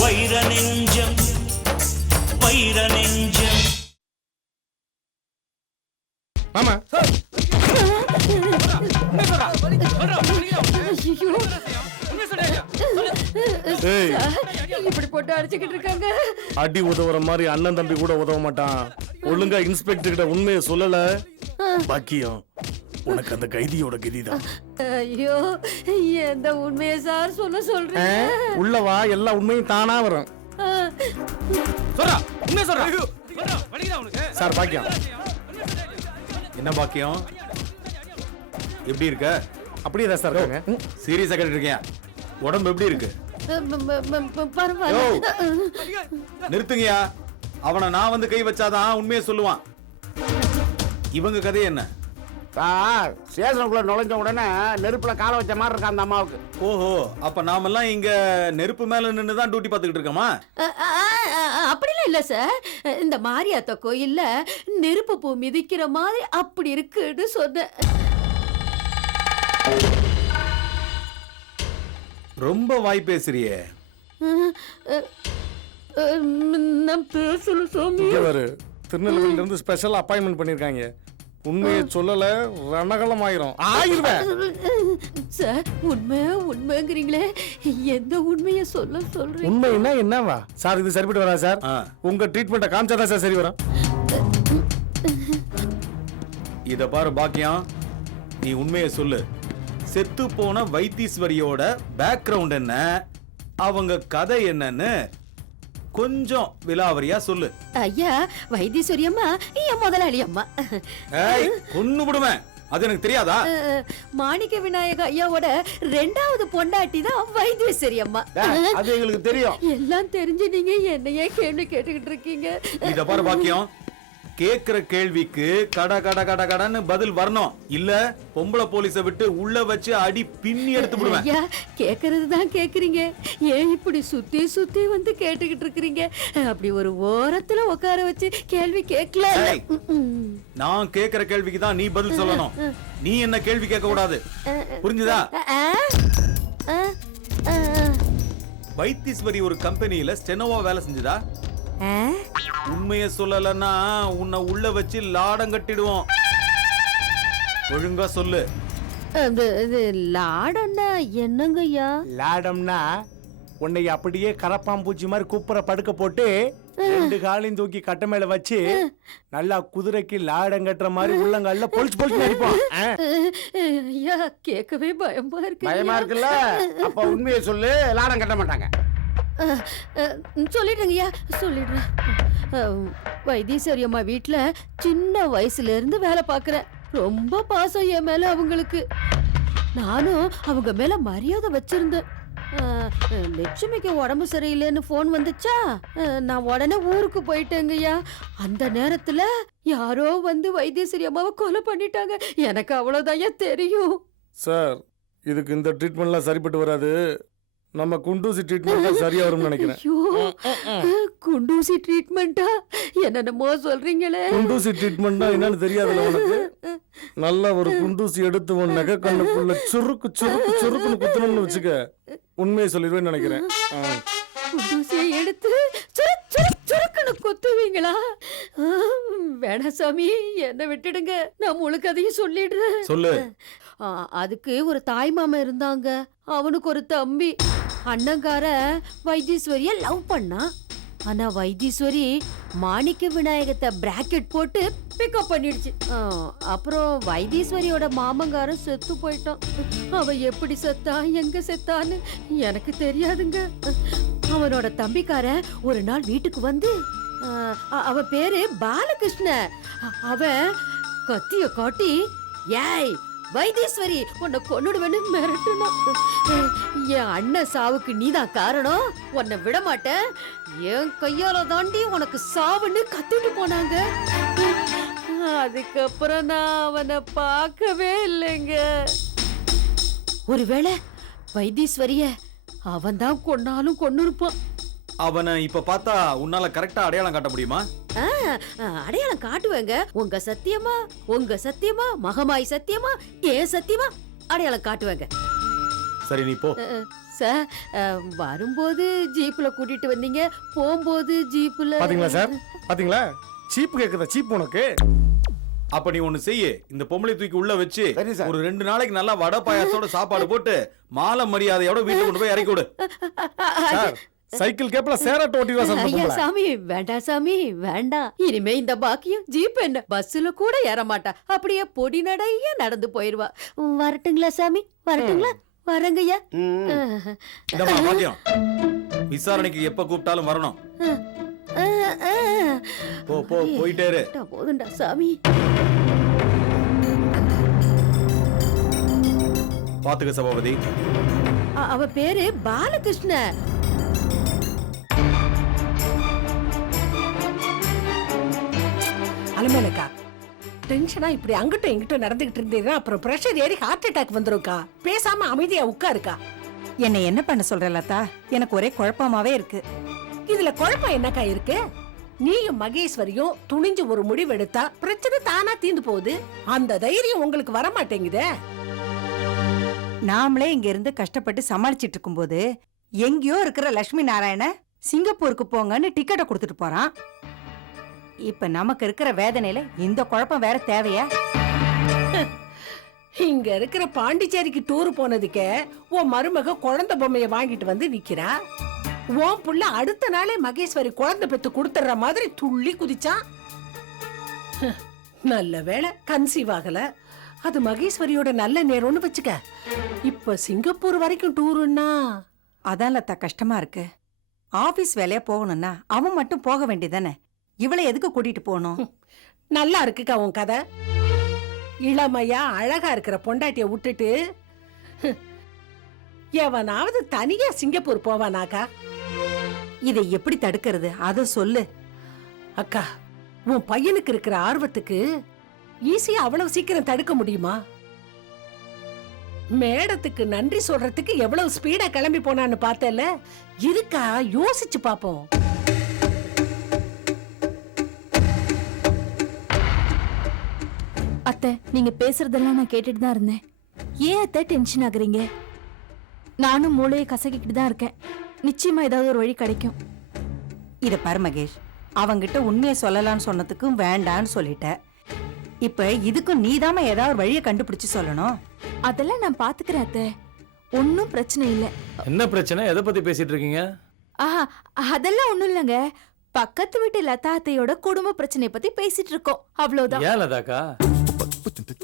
வைர நெஞ்சம் வைர நெஞ்சம். மாமா. ஏய். இப்படி போட்டு அடிச்சுக்கிட்டு இருக்காங்க. அடி உதவுற மாதிரி அண்ணன் தம்பி கூட உதவ மாட்டான். ஒழுங்கா இன்ஸ்பெக்டர் கிட்ட உண்மையை சொல்லல. பாக்கியம். உனக்கு அந்த கைதியோட கதிதான். ஐயோ எந்த உண்மையை சார் சொல்ல சொல்றீங்க? உள்ள வா எல்லா உண்மையும் தானா வரும். சொல்றா உண்மையை சொல்றா. சார் பாக்கியம். என்ன பாக்கியம்? எப்படி இருக்க? அப்படியே தான் சார் இருக்காங்க. சீரியஸா கேட்டு இருக்கியா உடம்பு எப்படி இருக்கு? நிறுத்துங்கயா அவனை நான் வந்து கை வச்சாதான் உண்மையை சொல்லுவான். இவங்க கதை என்ன? ஸ்டேஷனுக்குள்ள நுழைஞ்ச உடனே நெருப்புல காலை வச்ச மாதிரி இருக்கா அந்த அம்மாவுக்கு ஓஹோ அப்ப நாமெல்லாம் இங்க நெருப்பு மேல நின்று தான் டியூட்டி பார்த்துக்கிட்டு இருக்கோமா அப்படிலாம் இல்ல சார் இந்த மாரியாத்தா கோயில்ல நெருப்பு பூ மிதிக்கிற மாதிரி அப்படி இருக்குன்னு சொன்னேன் ரொம்ப வாய் பேசுறியே நான் பேசல சாமி திருநெல்வேலியில இருந்து ஸ்பெஷல் அப்பாயின்மெண்ட் பண்ணிருக்காங்க உண்மையை சொல்லல ரணகலம் ஆயிரும் ஆயிருவேன் சார் உண்மை உண்மைங்கிறீங்களே. எந்த உண்மையை சொல்ல சொல்றீங்க? உண்மைன்னா என்னவா? சார் இது சரிப்பட்டு வரா சார்? ஆ. உங்க ட்ரீட்மெண்ட்டை காமிச்சாதான் சார் சரி வரும். இத பாரு பாக்கியம் நீ உண்மையை சொல்லு. செத்து போன வைத்தீஸ்வரியோட பேக்ரவுண்ட் என்ன? அவங்க கதை என்னன்னு கொஞ்சம் விலாவரியா சொல்லு. ஐயா வைத்தீஸ்வரி அம்மா என் முதலாளி அம்மா ஏய் கொன்னு விடுவேன் அது எனக்கு தெரியாதா? மாணிக்க விநாயக ஐயாவோட ரெண்டாவது பொண்டாட்டி தான் வைத்தீஸ்வரி அம்மா அது எங்களுக்கு தெரியும். எல்லாம் தெரிஞ்சு நீங்க என்னையே கேள்வி கேட்டுக்கிட்டு இருக்கீங்க. இத பாரு பாக்கியம். கேக்குற கேள்விக்கு கட கட கட கடன்னு பதில் வரணும். இல்ல பொம்பளை போலீஸ விட்டு உள்ள வச்சு அடி பின்னி எடுத்து விடுவேன். ஐயா கேக்குறது தான் கேக்குறீங்க. ஏன் இப்படி சுத்தி சுத்தி வந்து கேட்டுக்கிட்டு இருக்கீங்க அப்படி ஒரு ஓரத்துல உட்கார வச்சு கேள்வி கேட்கல. ஏய். நான் கேக்குற கேள்விக்கு தான் நீ பதில் சொல்லணும். நீ என்ன கேள்வி கேட்க கூடாது. புரிஞ்சுதா? வைத்தீஸ்வரி ஒரு கம்பெனில ஸ்டெனோவா வேலை செஞ்சுதா? உண்மைய சொல்லலன்னா உன்னை உள்ள வச்சு லாடம் கட்டிடுவோம். ஒழுங்கா சொல்லு. அது இது லாடன்னா என்னங்க ஐயா லாடம்னா உன்னை அப்படியே கரப்பாம்பூச்சி மாதிரி குப்புற படுக்க போட்டு ரெண்டு காலையும் தூக்கி கட்ட மேல வச்சு நல்லா குதிரைக்கு லாடம் கட்டுற மாதிரி உள்ளங்கால்ல பொழிச்சு பொழிச்சு? ஐயா கேட்கவே பயமா இருக்கு பயமா இருக்குல்ல? அப்ப உண்மையை சொல்லு லாடம் கட்ட மாட்டாங்க. அஹ், சொல்லிடுறேங்க ஐயா சொல்லிடுறேன். வைத்தீஸ்வரி அம்மா வீட்டில் சின்ன வயசுலேருந்து வேலை பார்க்குறேன். ரொம்ப பாசம் என் மேலே அவங்களுக்கு. நானும் அவங்க மேலே மரியாதை வச்சுருந்தேன். லட்சுமிக்கு உடம்பு சரியில்லைன்னு ஃபோன் வந்துச்சா? நான் உடனே ஊருக்கு போயிட்டேங்கய்யா. அந்த நேரத்தில் யாரோ வந்து வைத்தியசரி அம்மாவை கொலை பண்ணிட்டாங்க. எனக்கு அவ்வளோதான் தெரியும். சார் இதுக்கு இந்த ட்ரீட்மெண்ட்லாம் சரிப்பட்டு வராது. நம்ம குண்டூசி ட்ரீட்மெண்ட் சரியா வரும்னு நினைக்கிறேன். குண்டூசி ட்ரீட்மெண்ட்டா என்னென்னமோ சொல்றீங்களே. குண்டூசி ட்ரீட்மெண்ட்னா என்னன்னு தெரியாதுல்ல உனக்கு? நல்லா ஒரு குண்டூசி எடுத்து உன் நகை கண்ணுக்குள்ள சுருக்கு சுருக்கு சுருக்குன்னு குத்தணும்னு வச்சுக்க. உண்மையை சொல்லிடுவேன்னு நினைக்கிறேன். குண்டூசியை எடுத்து சுரு சுரு சுருக்குன்னு குத்துவீங்களா? ஆ, வேணாம் சாமி என்ன விட்டுடுங்க. நான் முழு கதையும் சொல்லிடுறேன். சொல்லு. அதுக்கு ஒரு தாய் மாமன் இருந்தாங்க. அவனுக்கு ஒரு தம்பி. அண்ணங்கார வைத்தீஸ்வரிய லவ் பண்ணா? ஆனா வைத்தீஸ்வரி மாணிக்க விநாயகத்தை பிராக்கெட் போட்டு பிக்கப் பண்ணிடுச்சு. அப்புறம் வைத்தீஸ்வரியோட மாமங்காரன் செத்து போயிட்டான். அவ எப்படி செத்தா எங்க செத்தான்னு எனக்கு தெரியாதுங்க. அவனோட தம்பிக்காரன் ஒரு நாள் வீட்டுக்கு வந்து அவ பேரு பாலகிருஷ்ண அவன் கத்திய காட்டி ஏய் வைத்தீஸ்வரி உன்னை கொன்னுடுவேன்னு மிரட்டுனான் என் அண்ணன் சாவுக்கு நீதான் காரணம்? உன்னை விட மாட்டேன் என் கையால தாண்டி உனக்கு சாவுன்னு கத்திட்டு போனாங்க. அதுக்கப்புறம் நான் அவனை பார்க்கவே இல்லைங்க. ஒருவேளை வைத்தீஸ்வரிய அவன் தான் கொன்னாலும் கொன்னு இருப்பான் அவனை இப்ப பார்த்தா உன்னால கரெக்டா அடையாளம் காட்ட முடியுமா அடையாளம் காட்டுவேங்க உங்க சத்தியமா உங்க சத்தியமா மகமாய் சத்தியமா ஏன் சத்தியமா அடையாளம் காட்டுவேங்க சரி நீ போ சார் வரும்போது ஜீப்ல கூட்டிட்டு வந்தீங்க போகும்போது ஜீப்ல பாத்தீங்களா சார் பாத்தீங்களா சீப்பு கேக்குதா சீப் உனக்கு அப்ப நீ ஒண்ணு செய்ய இந்த பொம்பளை தூக்கி உள்ள வச்சு. ஒரு ரெண்டு நாளைக்கு நல்லா வடை பாயாசத்தோட சாப்பாடு போட்டு மாலை மரியாதையோட வீட்டுக்கு கொண்டு போய் இறக்கி விடு சைக்கிள் கேப்ல சேராட்ட ஓட்டிடுவா சார் ஐயா. சாமி வேண்டாம் சாமி வேண்டாம் இனிமே இந்த பாக்கியம் ஜீப் என்ன? பஸ்ல கூட ஏற மாட்டா. அப்படியே பொடி நடைய நடந்து போயிருவா. வரட்டுங்களா சாமி? வரட்டுங்களா? வரங்கய்யா பாக்கியம். விசாரணைக்கு எப்ப கூப்பிட்டாலும் வரணும். போ போ போயிட்டே இரு. போதுண்டா சாமி. பாத்துக்க சபாபதி. அவ பேரு பாலகிருஷ்ண. அலமேலக்கா டென்ஷனா இப்படி அங்கிட்டும் இங்கிட்டும் நடந்துகிட்டு இருந்தீங்கன்னா அப்புறம் பிரஷர் ஏறி ஹார்ட் அட்டாக் வந்துரும்க்கா. பேசாம அமைதியா உட்காருக்கா. என்னை என்ன பண்ண சொல்ற லதா? எனக்கு ஒரே குழப்பமாவே இருக்கு. இதுல குழப்பம் என்னக்கா இருக்கு? நீயும் மகேஸ்வரியும் துணிஞ்சு ஒரு முடிவு எடுத்தா பிரச்சனை தானா தீந்து போகுது. அந்த தைரியம் உங்களுக்கு வர மாட்டேங்குதே நாமளே இங்க இருந்து கஷ்டப்பட்டு சமாளிச்சிட்டு இருக்கும்போது எங்கேயோ இருக்கிற லட்சுமி நாராயண சிங்கப்பூருக்கு போங்கன்னு டிக்கெட்டை கொடுத்துட்டு போறான். இப்ப நமக்கு இருக்கிற வேதனையில இந்த குழப்பம் வேற தேவையா? இங்க இருக்கிற பாண்டிச்சேரிக்கு டூர் போனதுக்கே உன் மருமக குழந்தை பொம்மைய வாங்கிட்டு வந்து நிக்கிறா உன் புள்ள அடுத்த நாளே மகேஸ்வரி குழந்தை பெத்து கொடுத்துற மாதிரி துள்ளி குதிச்சான் நல்ல வேளை கன்சீவ் ஆகல. அது மகேஸ்வரியோட நல்ல நேரம்னு வச்சுக்க. இப்ப சிங்கப்பூர் வரைக்கும் டூருன்னா அதான் லதா கஷ்டமா இருக்கு. ஆபீஸ் வேலையா போகணும்னா அவன் மட்டும் போக வேண்டியதானே இவளை எதுக்கு கூட்டிட்டு போகணும்? நல்லா இருக்குக்கா உன் கதை. இளமையா அழகா இருக்கிற பொண்டாட்டிய விட்டுட்டு எவனாவது தனியா சிங்கப்பூர் போவானாக்கா? இதை எப்படி தடுக்கிறது? அத சொல்லு. அக்கா உன் பையனுக்கு இருக்கிற ஆர்வத்துக்கு ஈஸியா அவ்வளவு சீக்கிரம் தடுக்க முடியுமா? மேடத்துக்கு நன்றி சொல்றதுக்கு எவ்வளவு ஸ்பீடா கிளம்பி போனான்னு பார்த்தல இருக்கா? யோசிச்சு பாப்போம் அத்தை நீங்க பேசுறதெல்லாம் நான் கேட்டுட்டு தான் இருந்தேன். ஏன் அத்தை டென்ஷன் ஆகுறீங்க? நானும் மூளையை கசக்கிட்டு தான் இருக்கேன். நிச்சயமா ஏதாவது ஒரு வழி கிடைக்கும். இத பாரு மகேஷ் அவங்கிட்ட உண்மையை சொல்லலாம்னு சொன்னதுக்கும் வேண்டான்னு சொல்லிட்ட. இப்ப இதுக்கும் நீதாம ஏதாவது ஒரு வழியை கண்டுபிடிச்சு சொல்லணும்? அதெல்லாம் நான் பாத்துக்கிறேன் அத்தை. ஒன்னும் பிரச்சனை இல்ல. என்ன பிரச்சனை? எதை பத்தி பேசிட்டு இருக்கீங்க? ஆஹா அதெல்லாம் ஒண்ணும் இல்லைங்க. பக்கத்து வீட்டு லதா அத்தையோட குடும்ப பிரச்சனைய பத்தி பேசிட்டு இருக்கோம். அவ்வளவுதான். ஏன் லதாக்கா?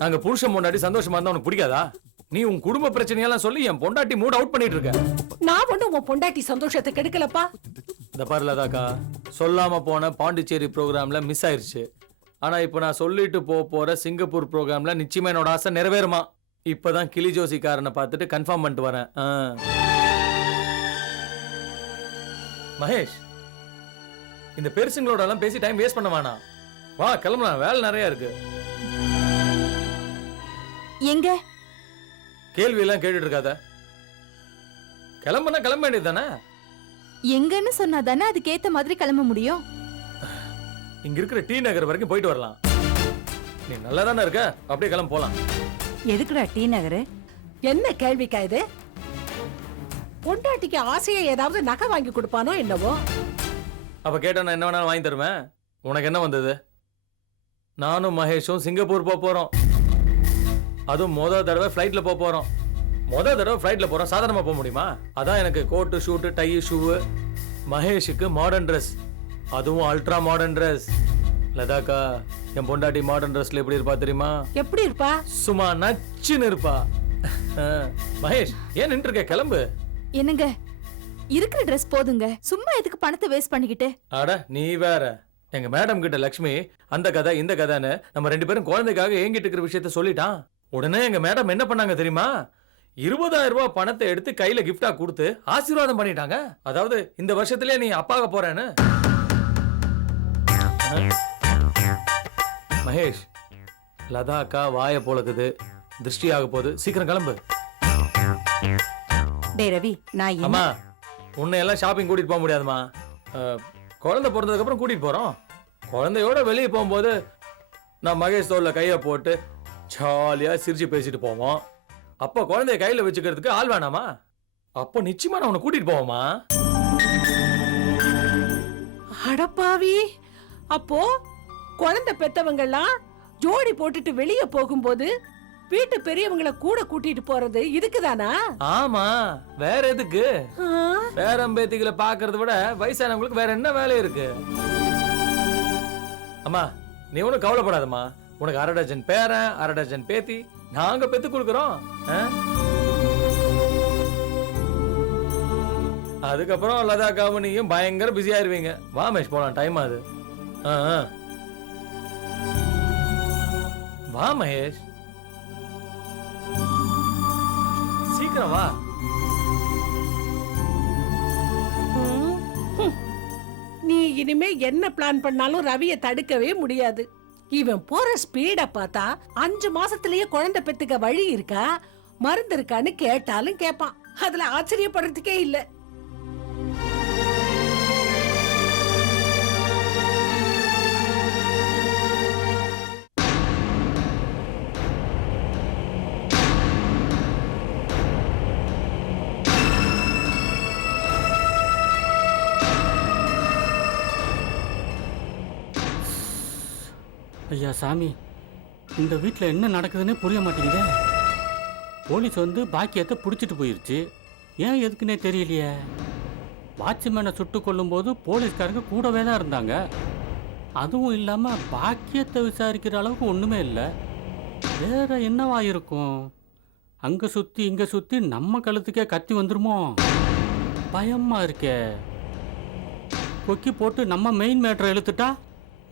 நாங்க புருஷன் பொண்டாட்டி சந்தோஷமா இருந்தா உனக்கு பிடிக்காதா? நீ உன் குடும்ப பிரச்சனையெல்லாம் சொல்லி என் பொண்டாட்டி மூட் அவுட் பண்ணிட்டு இருக்க. நான் ஒண்ணும் உன் பொண்டாட்டி சந்தோஷத்தை கெடுக்கலப்பா. இந்த பாரு லதாக்கா சொல்லாம போன பாண்டிச்சேரி ப்ரோக்ராம்ல மிஸ் ஆயிருச்சு. ஆனா இப்போ நான் சொல்லிட்டு போக போற சிங்கப்பூர் ப்ரோக்ராம்ல நிச்சயமா என்னோட ஆசை நிறைவேறுமா. இப்பதான் கிளி ஜோசிக்காரனை பார்த்துட்டு கன்ஃபார்ம் பண்ணிட்டு வரேன். மகேஷ் இந்த பெருசுங்களோட எல்லாம் பேசி டைம் வேஸ்ட் பண்ண வேணாம். வா கிளம்பலாம். வேலை நிறைய இருக்கு. எங்க? கேள்வி எல்லாம் கேட்டுட்டு இருக்காத கிளம்புனா கிளம்ப வேண்டியது தானே எங்கன்னு சொன்னா தானே அதுக்கேத்த மாதிரி கிளம்ப முடியும்? இங்க இருக்கிற டி நகர் வரைக்கும் போயிட்டு வரலாம். நீ நல்லா தானே இருக்க? அப்படியே கிளம்ப போலாம். எதுக்குடா டி நகரு? என்ன கேள்விக்கா இது? பொண்டாட்டிக்கு ஆசையை ஏதாவது நகை வாங்கி கொடுப்பானோ என்னவோ? அப்ப கேட்டா நான் என்ன வேணாலும் வாங்கி தருவேன்? உனக்கு என்ன வந்தது? நானும் மகேஷும் சிங்கப்பூர் போக போறோம். அதுவும் மொத தடவை ஃப்ளைட்ல போக போறோம். மொத தடவை ஃப்ளைட்ல போறோம். சாதாரணமா போக முடியுமா? அதான் எனக்கு கோட்டு ஷூட்டு டை ஷூவு மகேஷுக்கு மாடர்ன் ட்ரெஸ் அதுவும் அல்ட்ரா மாடர்ன் ட்ரெஸ் லதாக்கா என் பொண்டாட்டி மாடர்ன் ட்ரெஸ்ல எப்படி இருப்பா தெரியுமா? எப்படி இருப்பா? சும்மா நச்சுன்னு இருப்பா. மகேஷ் ஏன் நின்று இருக்க கிளம்பு. என்னங்க? இருக்கிற ட்ரெஸ் போதுங்க. சும்மா எதுக்கு பணத்தை வேஸ்ட் பண்ணிக்கிட்டு? அட நீ வேற. எங்க மேடம் கிட்ட லக்ஷ்மி அந்த கதை இந்த கதைன்னு நம்ம ரெண்டு பேரும் குழந்தைக்காக ஏங்கிட்டு இருக்கிற விஷயத்த சொல்லிட்டான். உடனே எங்க மேடம் என்ன பண்ணாங்க தெரியுமா? இருபதாயிரம் ரூபாய் பணத்தை எடுத்து கையில கிஃப்டா கொடுத்து ஆசீர்வாதம் பண்ணிட்டாங்க. அதாவது இந்த வருஷத்திலே நீ அப்பாக போறேன்னு. அஹ். மகேஷ் லதா அக்கா வாய போலக்குது திருஷ்டி ஆக போகுது. சீக்கிரம் கிளம்பு. டேய் ரவி நான் அம்மா உன்னை எல்லாம் ஷாப்பிங் கூட்டிட்டு போக முடியாதுமா குழந்தை பிறந்ததுக்கப்புறம் கூட்டிகிட்டு போகிறோம் குழந்தையோட வெளியே போகும்போது நான் மகேஷ் தோளில் கையை போட்டு ஜாலியாக சிரிச்சு பேசிட்டு போவோம். அப்போ குழந்தைய கையில் வச்சுக்கிறதுக்கு ஆள் வேணாமா? அப்போ நிச்சயமா நான் உன்னை கூட்டிகிட்டு போவோமா? அடப்பாவி அப்போ குழந்தை பெத்தவங்கெல்லாம் ஜோடி போட்டுட்டு வெளிய போகும்போது வீட்டு பெரியவங்கள கூட கூட்டிட்டு போறது இதுக்குதானா? ஆமா. வேற எதுக்கு? பேரம்பேத்திகளை பார்க்கறத விட வயசானவங்களுக்கு வேற என்ன வேலை இருக்கு? அம்மா நீ ஒன்றும் கவலைப்படாதம்மா. உனக்கு அரை டஜன் பேரன் அரை டஜன் பேத்தி. நாங்க பெத்து கொடுக்குறோம். ஆ? அதுக்கப்புறம் லதாக்காவும் நீயும் பயங்கர பிஸி ஆயிருவீங்க. வா மேஷ் போலாம். டைம் ஆகுது. ஆ, ஆ. வா மகேஷ். சீக்கிரம் வா. நீ இனிமே என்ன பிளான் பண்ணாலும் ரவியை தடுக்கவே முடியாது. இவன் போற ஸ்பீட பார்த்தா அஞ்சு மாசத்திலேயே குழந்தை பெத்துக்க வழி இருக்கா? மருந்து இருக்கான்னு கேட்டாலும் கேப்பான். அதுல ஆச்சரியப்படுறதுக்கே இல்ல. ஐயா சாமி. இந்த வீட்டில் என்ன நடக்குதுன்னே புரிய மாட்டேங்குதே. போலீஸ் வந்து பாக்கியத்தை பிடிச்சிட்டு போயிருச்சு. ஏன் எதுக்குன்னே தெரியலையே. வாட்ச்மேனை சுட்டு கொல்லும்போது போலீஸ்காரங்க கூடவே தான் இருந்தாங்க. அதுவும் இல்லாமல் பாக்கியத்தை விசாரிக்கிற அளவுக்கு ஒன்றுமே இல்லை. வேற என்னவா இருக்கும்? அங்கே சுற்றி இங்கே சுற்றி நம்ம கழுத்துக்கே கத்தி வந்துருமோ? பயமாக இருக்கே. கொக்கி போட்டு நம்ம மெயின் மேட்ரை இழுத்துட்டா?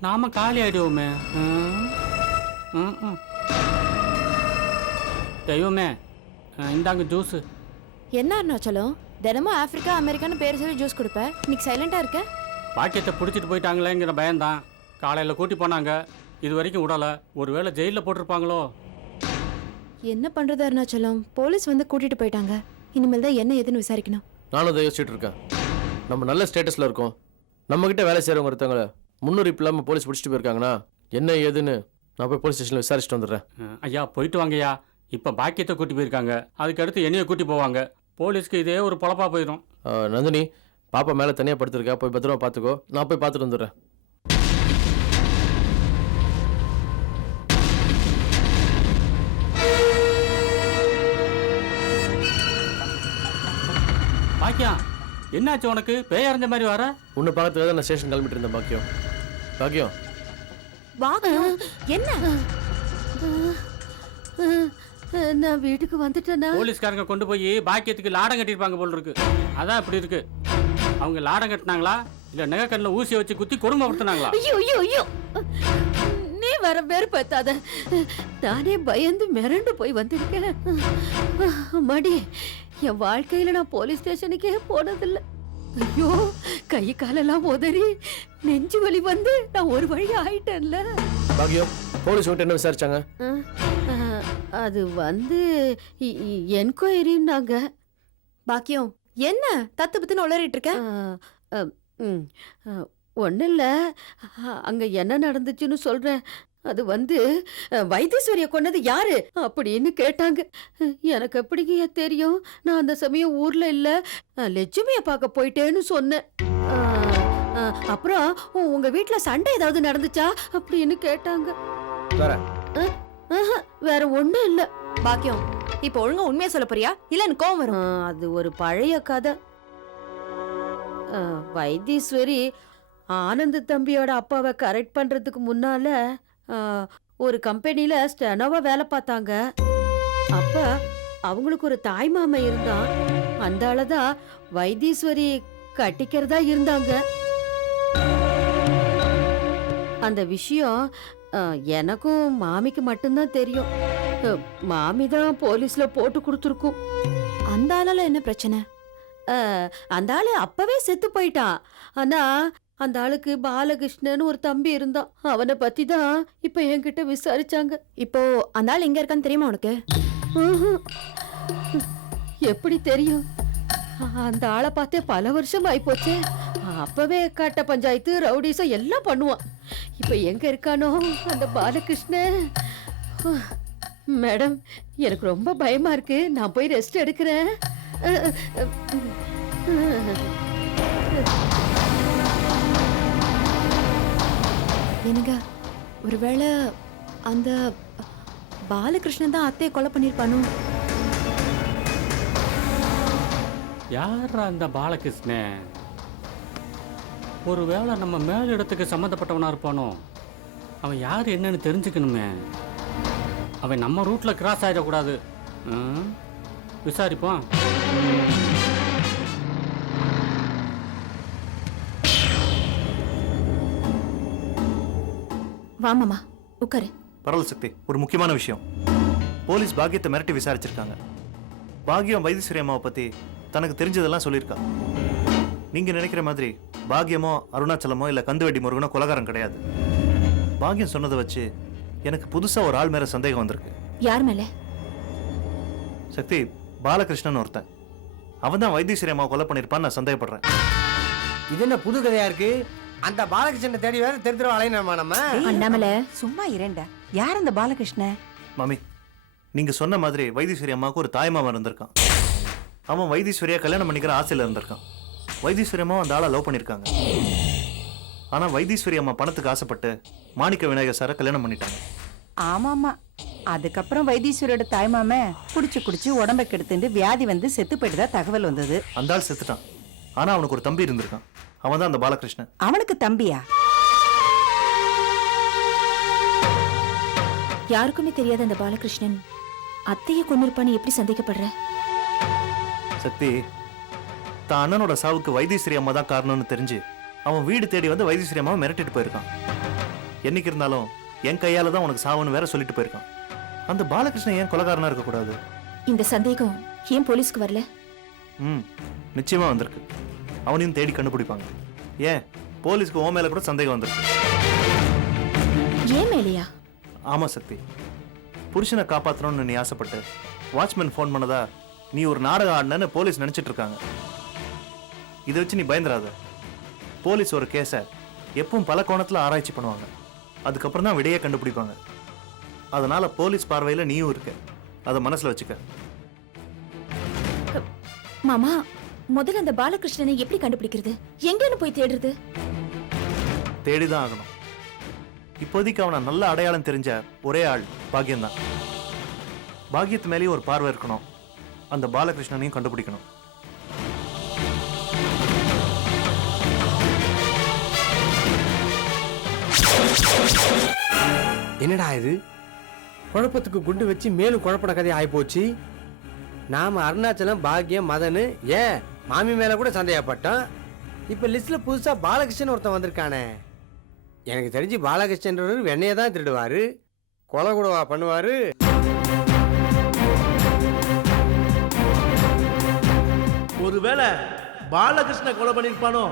நாம காலி ஆயிடுவோமே ம். ம், ம். தெய்வமே இந்தாங்க ஜூஸு என்ன அருணாச்சலம் தினமும் ஆப்பிரிக்கா அமெரிக்கான்னு பேர் சொல்லி ஜூஸ் கொடுப்ப. இன்னைக்கு சைலண்டா இருக்க? பாக்கியத்தை பிடிச்சிட்டு போயிட்டாங்களேங்கிற பயம்தான். காலையில் கூட்டி போனாங்க. இது வரைக்கும் விடலை. ஒருவேளை ஜெயிலில் போட்டிருப்பாங்களோ? என்ன பண்றது அருணாச்சலம் போலீஸ் வந்து கூட்டிட்டு போயிட்டாங்க. இனிமேல் தான் என்ன ஏதுன்னு விசாரிக்கணும். நானும் அதை யோசிச்சுட்டு இருக்கேன். நம்ம நல்ல ஸ்டேட்டஸில் இருக்கோம். நம்மக்கிட்ட வேலை செய்கிறவங்க ஒருத்தவங்கள முன்னுரிப்பு இல்லாமல் போலீஸ் பிடிச்சிட்டு போயிருக்காங்கன்னா என்ன ஏதுன்னு நான் போய் போலீஸ் ஸ்டேஷனில் விசாரிச்சுட்டு வந்துடுறேன். ஐயா போயிட்டு வாங்கய்யா. இப்போ பாக்கியத்தை கூட்டி போயிருக்காங்க. அதுக்கு அடுத்து என்னைய கூட்டி போவாங்க. போலீஸ்க்கு இதே ஒரு பொழப்பா போயிடும் நந்தினி பாப்பா மேலே தனியாக படுத்திருக்கா. போய் பத்திரமா பார்த்துக்கோ நான் போய் பார்த்துட்டு வந்துடுறேன். பாக்கியம் என்னாச்சு உனக்கு? பேயறிஞ்ச மாதிரி வர? உன்னை பார்க்கறதுக்காக நான் ஸ்டேஷன் கிளம்பிட்டு இருந்தேன் பாக்கியம். பாக்கியம் பாக்கியம் என்ன? நான் வீட்டுக்கு வந்துட்டேனா? போலீஸ்காரங்க கொண்டு போய் பாக்கியத்துக்கு லாடம் கட்டியிருப்பாங்க போல இருக்கு அதான் இப்படி இருக்கு. அவங்க லாடம் கட்டினாங்களா? இல்ல நகைக்கண்ணில் ஊசியை வச்சு குத்தி கொடுமைப்படுத்தினாங்களா? ஐயோ ஐயோ ஐயோ. நீ வர வெறுப்பத்தாத. நானே பயந்து மிரண்டு போய் வந்திருக்கேன். மடி என் வாழ்க்கையில நான் போலீஸ் ஸ்டேஷனுக்கே போனதில்லை. ஐயோ கை காலெல்லாம் உதறி நெஞ்சு வலி வந்து நான் ஒரு வழி ஆயிட்டேன்ல. பாக்கியம் போலீஸ் விட்டு என்ன விசாரிச்சாங்க? அது வந்து என்கொயரின்னாங்க. பாக்கியம் என்ன? தத்து பத்துன்னு உளறிட்டு இருக்க? ஒன்றும் இல்லை அங்கே என்ன நடந்துச்சுன்னு சொல்கிறேன் அது வந்து வைத்தீஸ்வரியை கொன்னது யாரு? அப்படின்னு கேட்டாங்க. எனக்கு எப்படிங்க தெரியும்? நான் அந்த சமயம் ஊரில் இல்லை. லட்சுமியை பார்க்க போயிட்டேன்னு சொன்னேன். அப்புறம் உங்க வீட்டில் சண்டை ஏதாவது நடந்துச்சா? அப்படின்னு கேட்டாங்க. வேற? ஒன்றும் இல்லை. பாக்கியம் இப்போ ஒழுங்கா உண்மையா சொல்ல போறியா? இல்ல எனக்கு கோவம் வரும். அது ஒரு பழைய கதை. ஆ, வைத்தீஸ்வரி ஆனந்த் தம்பியோட அப்பாவை கரெக்ட் பண்றதுக்கு முன்னால ஒரு கம்பெனில ஸ்டெனோவா வேலை பார்த்தாங்க. அப்ப அவங்களுக்கு ஒரு தாய் மாமா இருந்தான் அந்த ஆளதான் வைத்தீஸ்வரி கட்டிக்கிறதா இருந்தாங்க. அந்த விஷயம் எனக்கும் மாமிக்கு மட்டும்தான் தெரியும். மாமி தான் போலீஸ்ல போட்டு கொடுத்துருக்கும். அந்த ஆளால என்ன பிரச்சனை? அந்த ஆளு அப்பவே செத்து போயிட்டான். ஆனா அந்த ஆளுக்கு பாலகிருஷ்ணன் ஒரு தம்பி இருந்தான். அவனை பத்தி தான் இப்ப என்கிட்ட விசாரிச்சாங்க. இப்போ அந்த ஆள் எங்க இருக்கான்னு தெரியுமா உனக்கு. எப்படி தெரியும்? அந்த ஆளை பார்த்தே பல வருஷம் ஆயிப்போச்சே அப்பவே கட்ட பஞ்சாயத்து ரவுடிசம் எல்லாம் பண்ணுவான். இப்ப எங்க இருக்கானோ அந்த பாலகிருஷ்ணன் மேடம் எனக்கு ரொம்ப பயமா இருக்கு. நான் போய் ரெஸ்ட் எடுக்கிறேன். எனக்கு ஒருவேளை அந்த பாலகிருஷ்ணன் தான் அத்தையை கொலை பண்ணியிருப்பானோ? யார் அந்த பாலகிருஷ்ணன்? ஒருவேளை நம்ம மேலிடத்துக்கு சம்மந்தப்பட்டவனாக இருப்பானோ? அவன் யார் என்னன்னு தெரிஞ்சுக்கணுமே. அவன் நம்ம ரூட்டில் கிராஸ் ஆகிடக்கூடாது ம்? விசாரிப்போம். வாமாமா உட்காரு. பரவல் சக்தி ஒரு முக்கியமான விஷயம். போலீஸ் பாக்கியத்தை மிரட்டி விசாரிச்சிருக்காங்க. பாக்கியம் வைத்தீஸ்வரி அம்மாவை பத்தி தனக்கு தெரிஞ்சதெல்லாம் சொல்லியிருக்கா. நீங்க நினைக்கிற மாதிரி பாக்கியமோ அருணாச்சலமோ இல்ல கந்துவெட்டி முருகனோ கொலகாரம் கிடையாது. பாக்கியம் சொன்னதை வச்சு எனக்கு புதுசா ஒரு ஆள் மேல சந்தேகம் வந்திருக்கு. யார் மேல? சக்தி பாலகிருஷ்ணன் ஒருத்தன். அவன் தான் வைத்தீஸ்வரி அம்மாவை கொலை பண்ணியிருப்பான்னு நான் சந்தேகப்படுறேன். இது என்ன புது கதையா இருக்கு? அந்த பாலகிருஷ்ணனை தேடி வேற தெரு தெருவா அலையணுமா நம்ம அண்ணாமலை சும்மா இரண்டா. யார் அந்த பாலகிருஷ்ணன்? மாமி நீங்க சொன்ன மாதிரி வைத்தீஸ்வரி அம்மாவுக்கு ஒரு தாய்மாமன் இருந்திருக்கான். அவன் வைத்தீஸ்வரியா கல்யாணம் பண்ணிக்கிற ஆசையில இருந்திருக்கான். வைத்தீஸ்வரி அம்மா அந்த ஆளை லவ் பண்ணியிருக்காங்க. ஆனா வைத்தீஸ்வரி அம்மா பணத்துக்கு ஆசைப்பட்டு மாணிக்க விநாயகர் சாரை கல்யாணம் பண்ணிட்டாங்க. ஆமாமா அதுக்கப்புறம் வைத்தீஸ்வரோட தாய்மாம குடிச்சு குடிச்சு உடம்ப கெடுத்துட்டு வியாதி வந்து செத்து போயிட்டு தகவல் வந்தது. அந்த ஆள் செத்துட்டான். ஆனா அவனுக்கு ஒரு தம்பி இருந்திருக்கான். அவன் தான் அந்த பாலகிருஷ்ணன். அவனுக்கு தம்பியா? யாருக்குமே தெரியாத அந்த பாலகிருஷ்ணன். அத்தையை கொண்டிருப்பான்னு எப்படி சந்தேகப்படுற? சக்தி தான் அண்ணனோட சாவுக்கு வைத்தீஸ்வரி அம்மா தான் காரணம்னு தெரிஞ்சு அவன் வீடு தேடி வந்து வைத்தீஸ்வரி அம்மாவை மிரட்டிட்டு போயிருக்கான். என்னைக்கு இருந்தாலும் என் கையால தான் உனக்கு சாவுன்னு வேற சொல்லிட்டு போயிருக்கான். அந்த பாலகிருஷ்ணன் ஏன் கொலகாரனா இருக்கக்கூடாது? இந்த சந்தேகம் ஏன் போலீஸ்க்கு வரல? ம் நிச்சயமா வந்திருக்கு. அவனையும் தேடி கண்டுபிடிப்பாங்க. ஏன்? போலீஸ்க்கு ஓ மேல கூட சந்தேகம் வந்திருக்கு. ஏன் மேலையா? ஆமா சக்தி. புருஷனை காப்பாத்தணும்னு நீ ஆசைப்பட்டு வாட்ச்மேன் ஃபோன் பண்ணதா நீ ஒரு நாடகம் ஆடினன்னு போலீஸ் நினைச்சிட்டு இருக்காங்க. இதை வச்சு நீ பயந்துராத. போலீஸ் ஒரு கேஸை எப்பவும் பல கோணத்துல ஆராய்ச்சி பண்ணுவாங்க. அதுக்கப்புறம் தான் விடையே கண்டுபிடிப்பாங்க. அதனால போலீஸ் பார்வையில நீயும் இருக்க. அதை மனசுல வச்சுக்க. மாமா முதல்ல அந்த பாலகிருஷ்ணனை எப்படி கண்டுபிடிக்கிறது? எங்கன்னு போய் தேடுறது? தேடிதான் ஆகணும். இப்போதைக்கு அவனை நல்ல அடையாளம் தெரிஞ்ச ஒரே ஆள் பாக்கியம்தான் பாக்கியத்து மேலேயும் ஒரு பார்வை இருக்கணும். அந்த பாலகிருஷ்ணனையும் கண்டுபிடிக்கணும். என்னடா இது? குழப்பத்துக்கு குண்டு வச்சு மேலும் குழப்பட கதை ஆயிப்போச்சு நாம அருணாச்சலம் பாக்கியம் மதனு ஏன்? மாமி மேலே கூட சந்தேகப்பட்டோம் இப்போ லிஸ்ட்டில் புதுசாக பாலகிருஷ்ணன் ஒருத்தன் வந்திருக்கானே. எனக்கு தெரிஞ்சு பாலகிருஷ்ணன்றவர் வெண்ணையை தான் திருடுவார். கொலை கூடவா பண்ணுவார். ஒருவேளை பாலகிருஷ்ண கொலை பண்ணியிருப்பானோ?